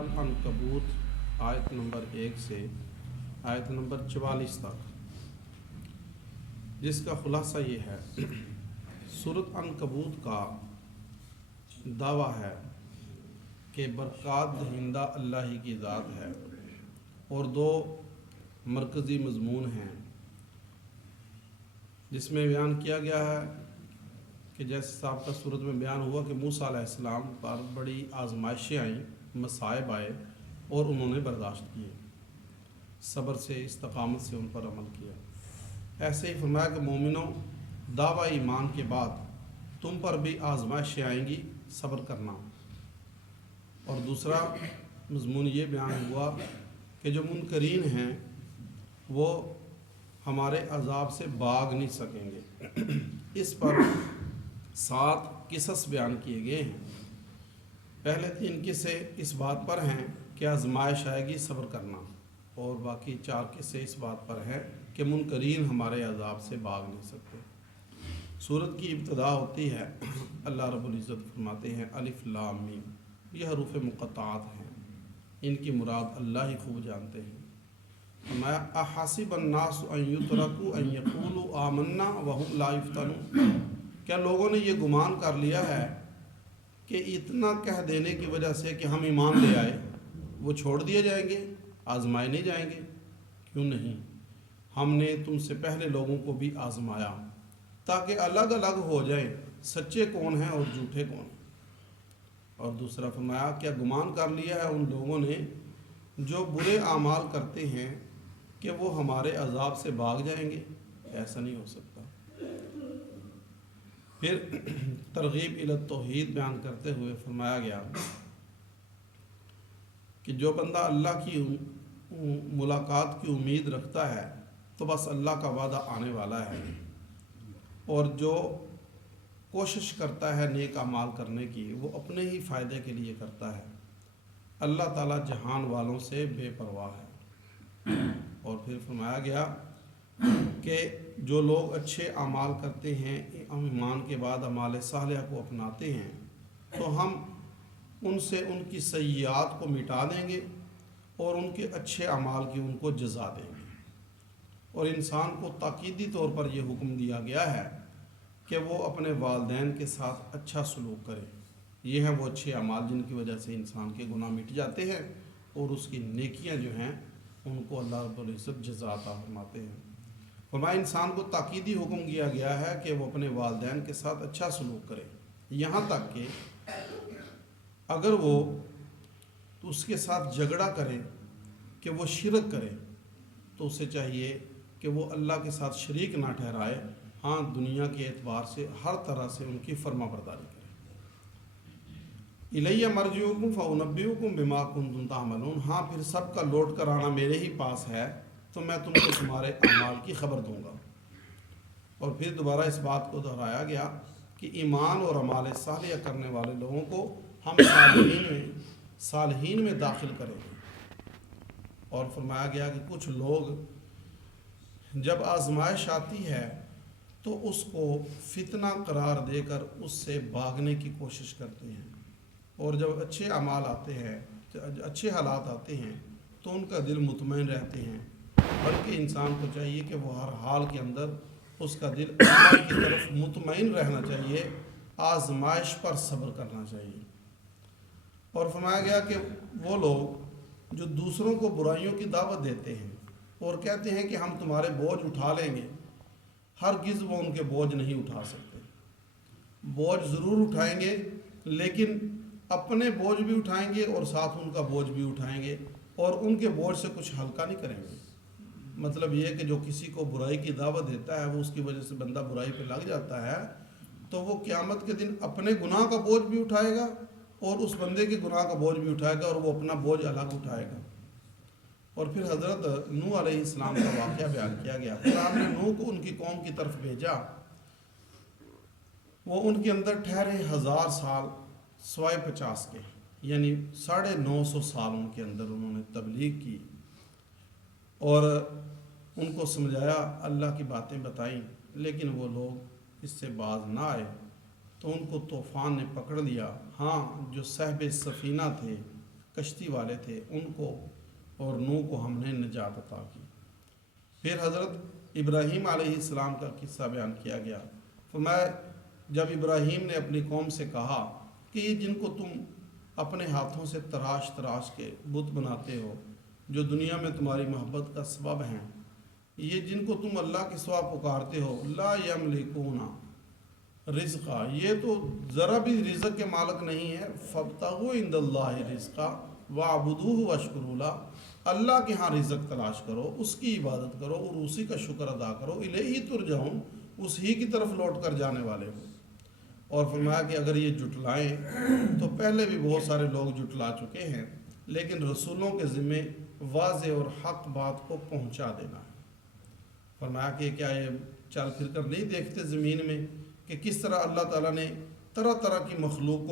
العنکبوت آیت نمبر 1 سے آیت نمبر 44 تک، جس کا خلاصہ یہ ہے۔ سورۃ عنکبوت کا دعویٰ ہے کہ برکات دہندہ اللہ ہی کی ذات ہے، اور دو مرکزی مضمون ہیں جس میں بیان کیا گیا ہے کہ جیسے سابقہ صورت میں بیان ہوا کہ موسیٰ علیہ السلام پر بڑی آزمائشیں آئیں، مصائب آئے اور انہوں نے برداشت کیے، صبر سے، استقامت سے ان پر عمل کیا۔ ایسے ہی فرمایا کہ مومنوں، دعویٰ ایمان کے بعد تم پر بھی آزمائشیں آئیں گی، صبر کرنا۔ اور دوسرا مضمون یہ بیان ہوا کہ جو منکرین ہیں وہ ہمارے عذاب سے بھاگ نہیں سکیں گے۔ اس پر 7 قصص بیان کیے گئے ہیں۔ پہلے 3 قصے اس بات پر ہیں کہ آزمائش آئے گی، صبر کرنا، اور باقی 4 قصے اس بات پر ہیں کہ منکرین ہمارے عذاب سے بھاگ نہیں سکتے۔ سورت کی ابتدا ہوتی ہے، اللہ رب العزت فرماتے ہیں الف لام میم، یہ حروف مقطعات ہیں، ان کی مراد اللہ ہی خوب جانتے ہیں۔ فرمایا احسب الناس ان یترکوا ان یقولوا آمنا وهم لا یفتنون، کیا لوگوں نے یہ گمان کر لیا ہے کہ اتنا کہہ دینے کی وجہ سے کہ ہم ایمان لے آئے وہ چھوڑ دیے جائیں گے، آزمائے نہیں جائیں گے؟ کیوں نہیں، ہم نے تم سے پہلے لوگوں کو بھی آزمایا تاکہ الگ الگ ہو جائیں سچے کون ہیں اور جھوٹے کون ہیں۔ اور دوسرا فرمایا کیا گمان کر لیا ہے ان لوگوں نے جو برے اعمال کرتے ہیں کہ وہ ہمارے عذاب سے بھاگ جائیں گے؟ ایسا نہیں ہو سکتا۔ پھر ترغیب الی التوحید بیان کرتے ہوئے فرمایا گیا کہ جو بندہ اللہ کی ملاقات کی امید رکھتا ہے تو بس اللہ کا وعدہ آنے والا ہے، اور جو کوشش کرتا ہے نیک اعمال کرنے کی وہ اپنے ہی فائدے کے لیے کرتا ہے، اللہ تعالیٰ جہان والوں سے بے پرواہ ہے۔ اور پھر فرمایا گیا کہ جو لوگ اچھے اعمال کرتے ہیں، ایمان کے بعد اعمال صالحہ کو اپناتے ہیں، تو ہم ان سے ان کی سیئات کو مٹا دیں گے اور ان کے اچھے اعمال کی ان کو جزا دیں گے۔ اور انسان کو تاکیدی طور پر یہ حکم دیا گیا ہے کہ وہ اپنے والدین کے ساتھ اچھا سلوک کرے۔ یہ ہیں وہ اچھے اعمال جن کی وجہ سے انسان کے گناہ مٹ جاتے ہیں اور اس کی نیکیاں جو ہیں ان کو اللہ رب العزت جزا عطا فرماتے ہیں۔ فرمایا انسان کو تاکیدی حکم دیا گیا ہے کہ وہ اپنے والدین کے ساتھ اچھا سلوک کرے، یہاں تک کہ اگر وہ تو اس کے ساتھ جھگڑا کرے کہ وہ شرک کرے تو اسے چاہیے کہ وہ اللہ کے ساتھ شریک نہ ٹھہرائے، ہاں دنیا کے اعتبار سے ہر طرح سے ان کی فرما برداری کرے۔ الیہ مرجعکم فانبئکم بما کنتم تعملون، ہاں پھر سب کا لوٹ کر آنا میرے ہی پاس ہے تو میں تم کو تمہارے اعمال کی خبر دوں گا۔ اور پھر دوبارہ اس بات کو دہرایا گیا کہ ایمان اور اعمال صالحہ کرنے والے لوگوں کو ہم صالحین میں داخل کریں گے۔ اور فرمایا گیا کہ کچھ لوگ جب آزمائش آتی ہے تو اس کو فتنہ قرار دے کر اس سے بھاگنے کی کوشش کرتے ہیں، اور جب اچھے اعمال آتے ہیں، اچھے حالات آتے ہیں تو ان کا دل مطمئن رہتے ہیں، بلکہ انسان کو چاہیے کہ وہ ہر حال کے اندر اس کا دل اللہ کی طرف مطمئن رہنا چاہیے، آزمائش پر صبر کرنا چاہیے۔ اور فرمایا گیا کہ وہ لوگ جو دوسروں کو برائیوں کی دعوت دیتے ہیں اور کہتے ہیں کہ ہم تمہارے بوجھ اٹھا لیں گے، ہرگز وہ ان کے بوجھ نہیں اٹھا سکتے۔ بوجھ ضرور اٹھائیں گے لیکن اپنے بوجھ بھی اٹھائیں گے اور ساتھ ان کا بوجھ بھی اٹھائیں گے، اور ان کے بوجھ سے کچھ ہلکا نہیں کریں گے۔ مطلب یہ کہ جو کسی کو برائی کی دعوت دیتا ہے وہ اس کی وجہ سے بندہ برائی پہ لگ جاتا ہے تو وہ قیامت کے دن اپنے گناہ کا بوجھ بھی اٹھائے گا اور اس بندے کے گناہ کا بوجھ بھی اٹھائے گا، اور وہ اپنا بوجھ الگ اٹھائے گا۔ اور پھر حضرت نوح علیہ السلام کا واقعہ بیان کیا گیا۔ قرآن نے نوح کو ان کی قوم کی طرف بھیجا، وہ ان کے اندر ٹھہرے 1000 سال سوائے 50 کے، یعنی 950 سال ان کے اندر انہوں نے تبلیغ کی اور ان کو سمجھایا، اللہ کی باتیں بتائیں، لیکن وہ لوگ اس سے باز نہ آئے تو ان کو طوفان نے پکڑ لیا۔ ہاں جو صاحب سفینہ تھے، کشتی والے تھے ان کو اور نوح کو ہم نے نجات عطا کی۔ پھر حضرت ابراہیم علیہ السلام کا قصہ بیان کیا گیا۔ فرمایا جب ابراہیم نے اپنی قوم سے کہا کہ یہ جن کو تم اپنے ہاتھوں سے تراش تراش کے بت بناتے ہو، جو دنیا میں تمہاری محبت کا سبب ہیں، یہ جن کو تم اللہ کے سوا پکارتے ہو، لا یملکون رزقا، یہ تو ذرا بھی رزق کے مالک نہیں ہے، فابتغوا عند اللہ رزقا واعبدوہ واشکروا لہ، اللہ کے ہاں رزق تلاش کرو، اس کی عبادت کرو اور اسی کا شکر ادا کرو، الیہ ترجعون، اس ہی کی طرف لوٹ کر جانے والے ہو۔ اور فرمایا کہ اگر یہ جھٹلائیں تو پہلے بھی بہت سارے لوگ جھٹلا چکے ہیں، لیکن رسولوں کے ذمے واضح اور حق بات کو پہنچا دینا ہے۔ فرمایا کہ کیا یہ چل پھر کر نہیں دیکھتے زمین میں کہ کس طرح اللہ تعالیٰ نے طرح طرح کی مخلوق کو